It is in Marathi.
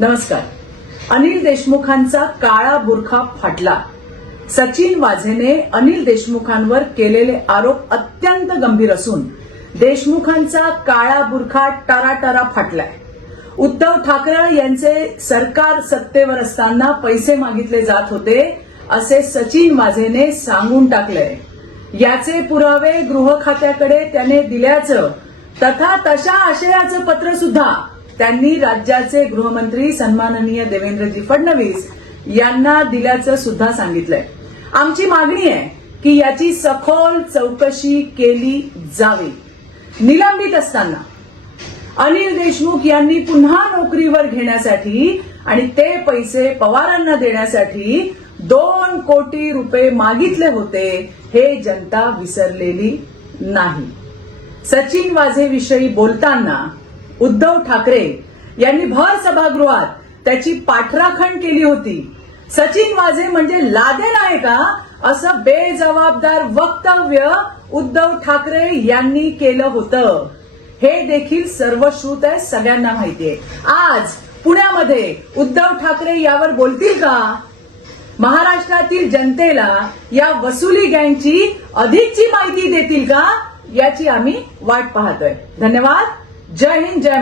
नमस्कार. अनिल देशमुखांचा काळा बुरखा फाटला. सचिन वाझेने अनिल देशमुखांवर केलेले आरोप अत्यंत गंभीर असून देशमुखांचा काळा बुरखा टराटरा फाटलाय. उद्धव ठाकरे यांचे सरकार सत्तेवर असताना पैसे मागितले जात होते असे सचिन वाझेने सांगून टाकलंय. याचे पुरावे गृह खात्याकडे त्याने दिल्याचं तथा तशा आशयाचं पत्र सुद्धा त्यांनी राज्याचे गृहमंत्री सन्माननीय देवेंद्रजी फडणवीस यांना दिल्याचं सुद्धा सांगितलंय. आमची मागणी आहे की याची सखोल चौकशी केली जावी. निलंबित असताना अनिल देशमुख यांनी पुन्हा नोकरीवर घेण्यासाठी आणि ते पैसे पवारांना देण्यासाठी दोन कोटी रुपये मागितले होते हे जनता विसरलेली नाही. सचिन वाझेविषयी बोलताना उद्धव ठाकरे यांनी भर सभागृहात त्याची पाठराखण केली होती. सचिन वाझे म्हणजे लादेन आहे का? असं बेजबाबदार वक्तव्य उद्धव ठाकरे यांनी केलं होतं. हे देखील सर्वश्रुत आहे सगळ्यांना माहितीये आज पुण्यामध्ये उद्धव ठाकरे यावर बोलतील का? महाराष्ट्रातील जनतेला या वसुली गँगची अधिकची माहिती देतील का? याची आम्ही वाट पाहतोय. धन्यवाद. Cahil Cem.